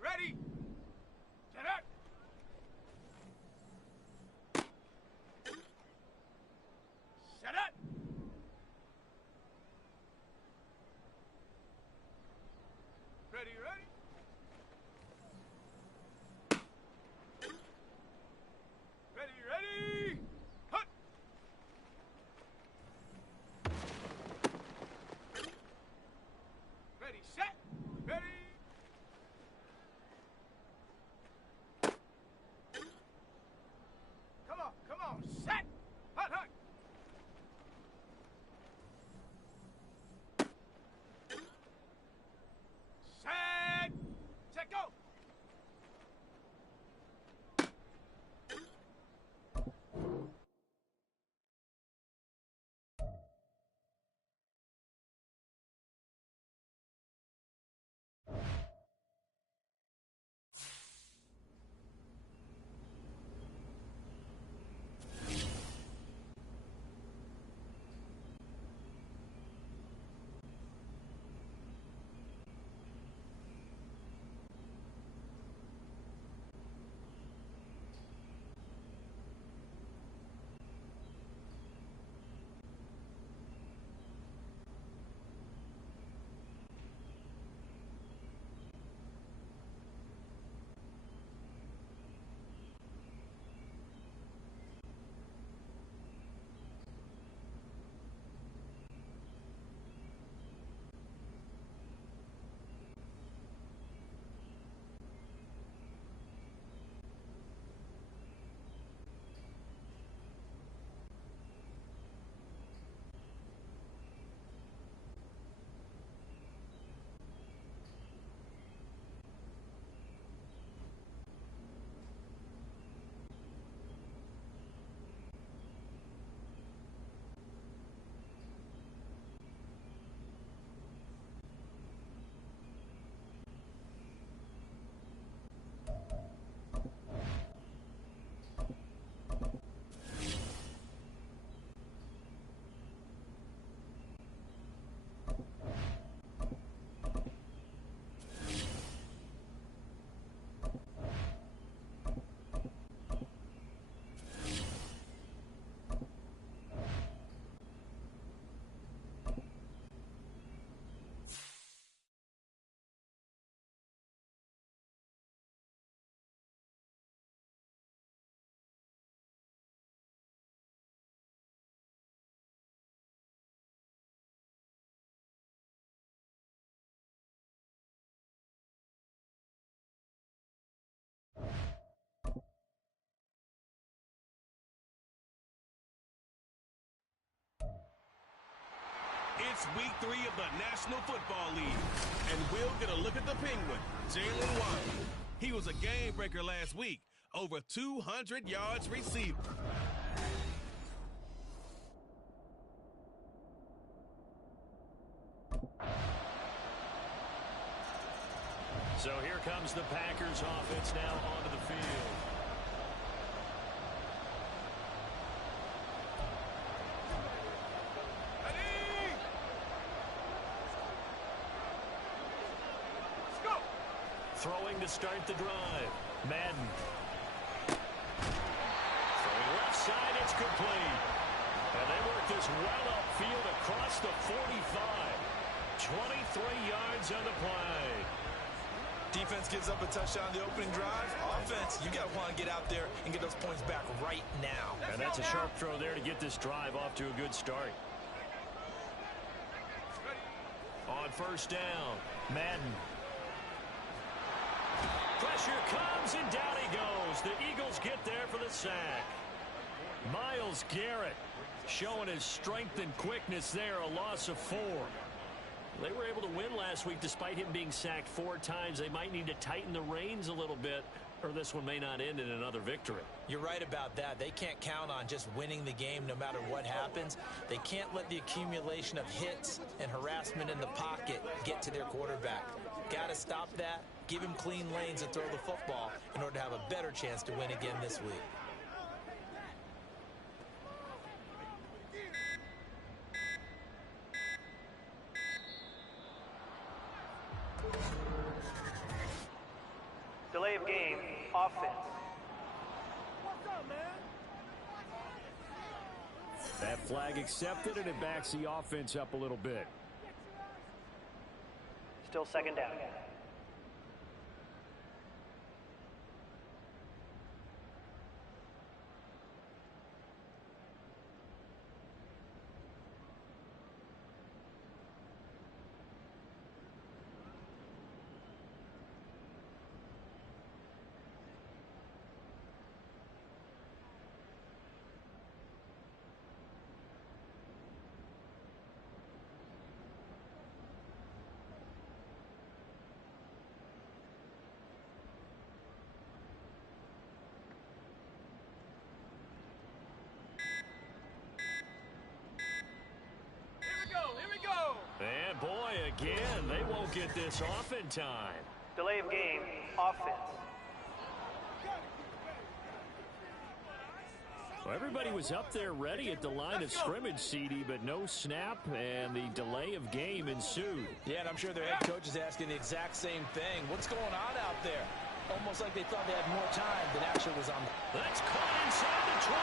Ready? Set up. Set up. Ready, ready? Ready, ready? Hut. It's week 3 of the National Football League, and we'll get a look at the Penguin, Jalen Waddle. He was a game breaker last week, over 200 yards receiving. So here comes the Packers offense now onto the field. Throwing to start the drive. Madden. Throwing left side, it's complete. And they work this well upfield across the 45. 23 yards on the play. Defense gives up a touchdown on the opening drive. Offense, you got to want to get out there and get those points back right now. And that's a sharp throw there to get this drive off to a good start. On first down, Madden. Pressure comes, and down he goes. The Eagles get there for the sack. Myles Garrett showing his strength and quickness there, a loss of 4. They were able to win last week despite him being sacked 4 times. They might need to tighten the reins a little bit, or this one may not end in another victory. You're right about that. They can't count on just winning the game no matter what happens. They can't let the accumulation of hits and harassment in the pocket get to their quarterback. Got to stop that. Give him clean lanes and throw the football in order to have a better chance to win again this week. Delay of game, offense. That flag accepted, and it backs the offense up a little bit. Still second down. And boy, again, they won't get this off in time. Delay of game, offense. Well, everybody was up there ready at the line of scrimmage, CD, but no snap, and the delay of game ensued. Yeah, and I'm sure their head coach is asking the exact same thing. What's going on out there? Almost like they thought they had more time than actually was on. That's caught inside the 20.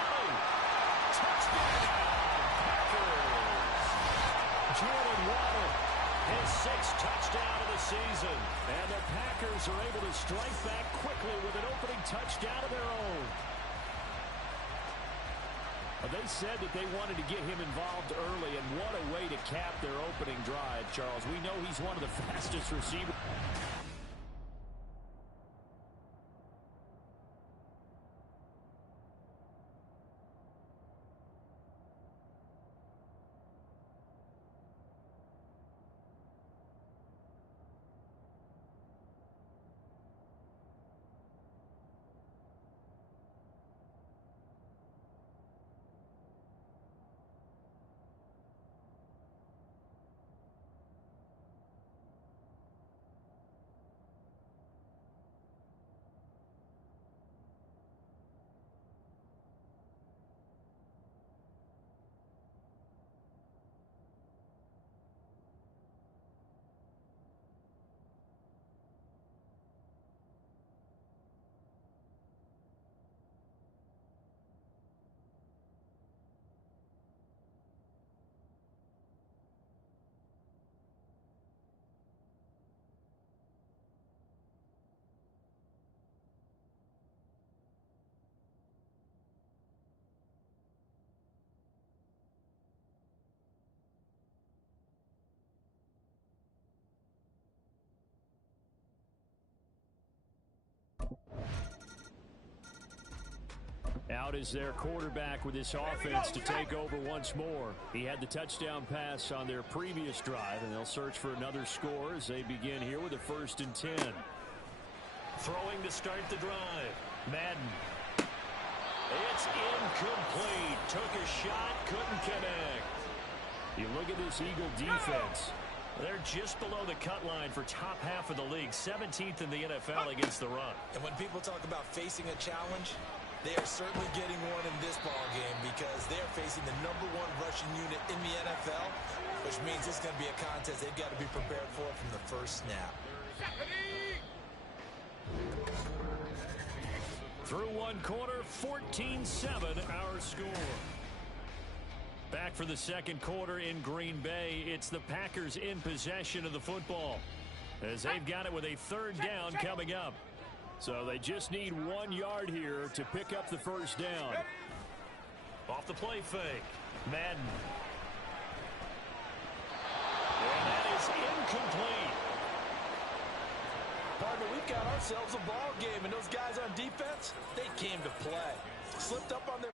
Touchdown, Packers. Jalen Waddle, his 6th touchdown of the season. And the Packers are able to strike back quickly with an opening touchdown of their own. They said that they wanted to get him involved early, and what a way to cap their opening drive, Charles. We know he's one of the fastest receivers. out as their quarterback with this offense to take over once more. He had the touchdown pass on their previous drive, and they'll search for another score as they begin here with a 1st and 10. Throwing to start the drive. Madden. It's incomplete. Took a shot, couldn't connect. You look at this Eagle defense. They're just below the cut line for top half of the league, 17th in the NFL against the run. And when people talk about facing a challenge, they are certainly getting one in this ball game because they're facing the #1 rushing unit in the NFL, which means it's going to be a contest they've got to be prepared for from the first snap. Through one quarter, 14-7 our score. Back for the second quarter in Green Bay. It's the Packers in possession of the football as they've got it with a 3rd down coming up. So they just need 1 yard here to pick up the 1st down. Off the play fake. Madden. And that is incomplete. Partner, we've got ourselves a ball game, and those guys on defense, they came to play. Slipped up on their